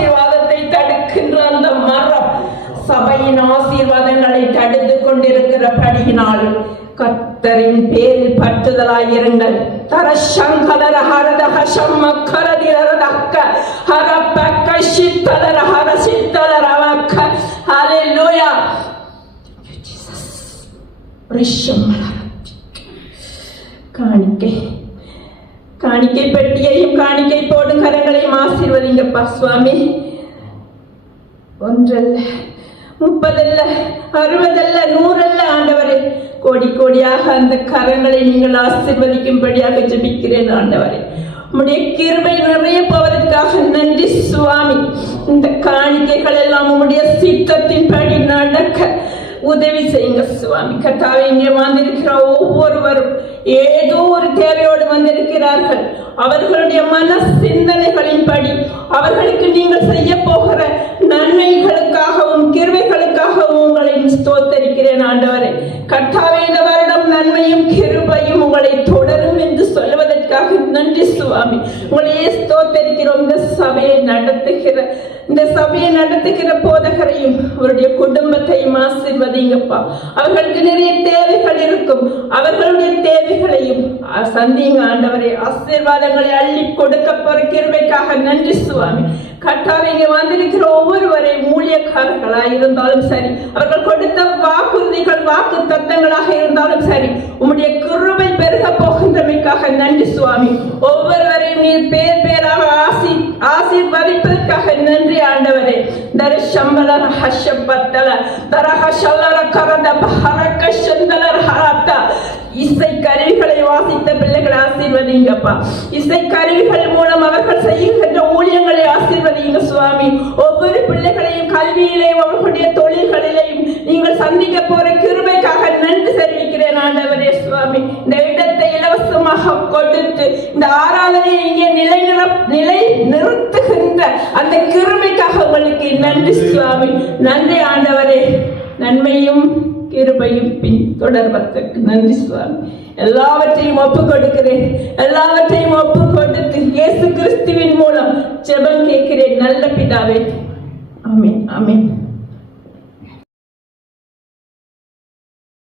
ஆசீர்வாதத்தை தடுக்கின்ற அந்த மரம் சபையின் ஆசீர்வாதங்களை தடுத்து கொண்டிருக்கிறபடியினால் கர்த்தரின் பேரில் பற்றுதலாயிருங்கள். தரசங்கலர ஹரதஹ ஷம்மக்கரதிரதக்க ஹரபக்க ஷித்தலர ஹரசித்தலர வக்க. ஹalleluya. காணிக்கை பெட்டியையும் காணிக்கை போடும் கரங்களையும் ஆசீர்வதிங்கப்பா சுவாமி. 1 அல்ல, 30 அல்ல, 60 அல்ல, 100 அல்ல ஆண்டவரே, கோடி கோடியாக அந்த கரங்களை நீங்கள் ஆசீர்வதிக்கும்படியாக ஜெபிக்கிறேன் ஆண்டவரே. உம்முடைய கிருபை நிறைய போவதற்காக நன்றி சுவாமி. இந்த காணிக்கைகள் எல்லாம் உம்முடைய சித்தத்தின்படி நடக்க உதவி செய்யுங்க சுவாமி. கர்த்தாவே, இங்கே வந்திருக்கிற ஒவ்வொருவரும் ஏதோ ஒரு தேவையோடு வந்திருக்கிறார்கள். அவர்களுடைய மன சிந்தனைகளின்படி அவர்களுக்கு நீங்கள் செய்ய போகிற நன்மைகளுக்காகவும் கிருபைகளுக்காகவும் உங்களை ஸ்தோத்தரிக்கிறேன் ஆண்டவரே. கர்த்தாவே, இந்த வருடம் நன்மையும் கிருபையும் உங்களை தொடரும் என்று சொல்வதற்காக நன்றி சுவாமி. உங்களையே ஸ்தோத்தரிக்கிறோம். இந்த சபையை நடத்துகிற போதகரையும் அவருடைய குடும்பத்தையும் ஆசீர்வதிங்கப்பா. அவர்களுக்கு நிறைய தேவைகள் இருக்கும். அவர்களுடைய தேவைகளையும் சந்திங்க ஆண்டவரே. ஆசீர்வாதங்களை அள்ளி கொடுக்க போற கிருபைக்காக நன்றி சுவாமி. கர்த்தாவே, இங்கே வந்திருக்கிற ஒவ்வொருவரையும் ஊழியக்காரர்களாக இருந்தாலும் சரி, அவர்கள் கொடுத்த வாக்குறுதிகள் வாக்கு தத்தங்களாக இருந்தாலும் சரி, உம்முடைய கிருபை பெருக போகின்றமைக்காக நன்றி சுவாமி. ஒவ்வொருவரையும் நீர் பேர் பேராக ஆசீர்வதிப்பதற்காக நன்றி ஆண்டவரே. தரிசம்பலர் ஹஷபத்தல தரஹஷல்லர கரத பஹரக சந்தலர் ஹரத. இசை கருவிகளை வாசித்த பிள்ளைகளை ஆசீர்வதிங்கப்பா. இசை கருவிகள் மூலம் அவர்கள் செய்கின்ற ஊழியங்களை ஆசீர்வதிங்க சுவாமி. ஒவ்வொரு பிள்ளைகளையும் கல்வியிலேயும் அவர்களுடைய தொழில்களிலேயும் நீங்கள் சந்திக்க போற கிருபைக்காக நன்றி தெரிவிக்கிறேன் ஆண்டவரே சுவாமி. இந்த இடத்தை இலவசமாக கொடுத்து இந்த ஆராதனையை இங்கே நிலை நிறுத்துகின்ற அந்த கிருபைக்காக உங்களுக்கு நன்றி சுவாமி. நன்றி ஆண்டவரே. நன்மையும் கிருபையும் பின் தொடர்வதற்கு நன்றி சுவாமி. எல்லாவற்றையும் ஒப்பு கொடுக்கிறேன். எல்லாவற்றையும் ஒப்பு கொடுத்து இயேசு கிறிஸ்துவின் மூலம் ஜெபம் கேட்கிறேன் நல்ல பிதாவே. ஆமென், ஆமென்.